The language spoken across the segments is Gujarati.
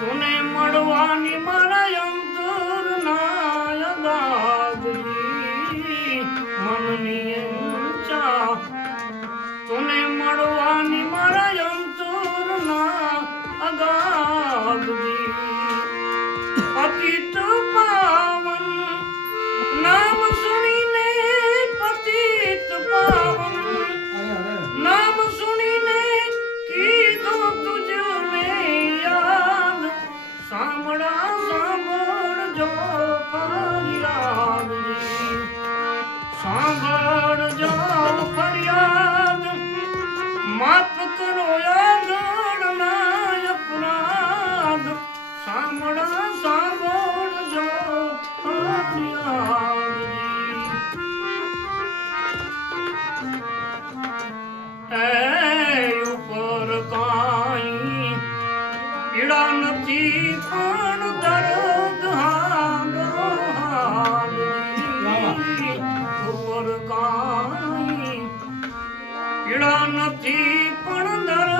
તને મળવાની મારા અંતર ના દાદરી મનની અંચા તને મળવાની મારા અંતર ના અગા હાલજી પણ દર્દ હાલ હાલજી ઉપર કાંઈ પીડા નથી પણ દર્દ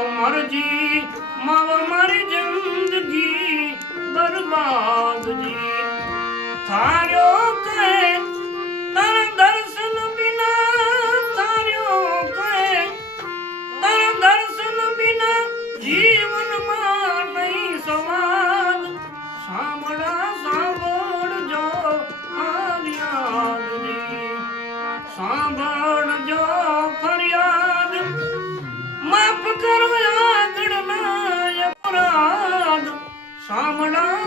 તો મરજી મવ મારી જિંદગી બરબાદ જી. થાર્યો শ্যামলা